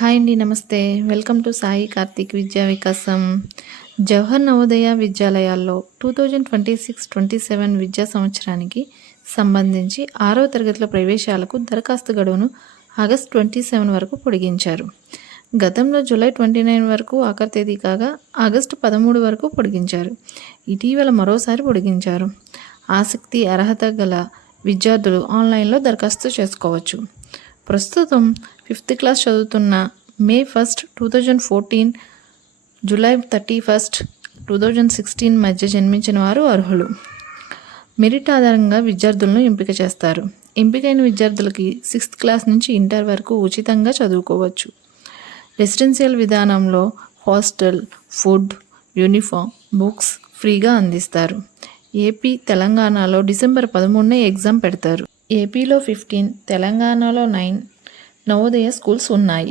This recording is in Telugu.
హాయ్ అండి. నమస్తే. వెల్కమ్ టు సాయి కార్తిక్ విద్యా వికాసం. జవహర్ నవోదయ విద్యాలయాల్లో 2026-27 విద్యా సంవత్సరానికి సంబంధించి 6వ తరగతుల ప్రవేశాలకు దరఖాస్తు గడువును ఆగస్టు 27 వరకు పొడిగించారు. గతంలో జూలై 29 వరకు ఆఖరి తేదీ కాగా ఆగస్టు 13 వరకు పొడిగించారు. ఇటీవల మరోసారి పొడిగించారు. ఆసక్తి, అర్హత గల విద్యార్థులు ఆన్లైన్లో దరఖాస్తు చేసుకోవచ్చు. ప్రస్తుతం 5th క్లాస్ చదువుతున్న మే 1, 2014 జూలై 31, 2016 మధ్య జన్మించిన వారు అర్హులు. మెరిట్ ఆధారంగా విద్యార్థులను ఎంపిక చేస్తారు. ఎంపికైన విద్యార్థులకి 6th క్లాస్ నుంచి ఇంటర్ వరకు ఉచితంగా చదువుకోవచ్చు. రెసిడెన్షియల్ విధానంలో హాస్టల్, ఫుడ్, యూనిఫామ్, బుక్స్ ఫ్రీగా అందిస్తారు. ఏపీ, తెలంగాణలో డిసెంబర్ 13న ఎగ్జామ్ పెడతారు. ఏపీలో 15, తెలంగాణలో 9 నవోదయ స్కూల్స్ ఉన్నాయి.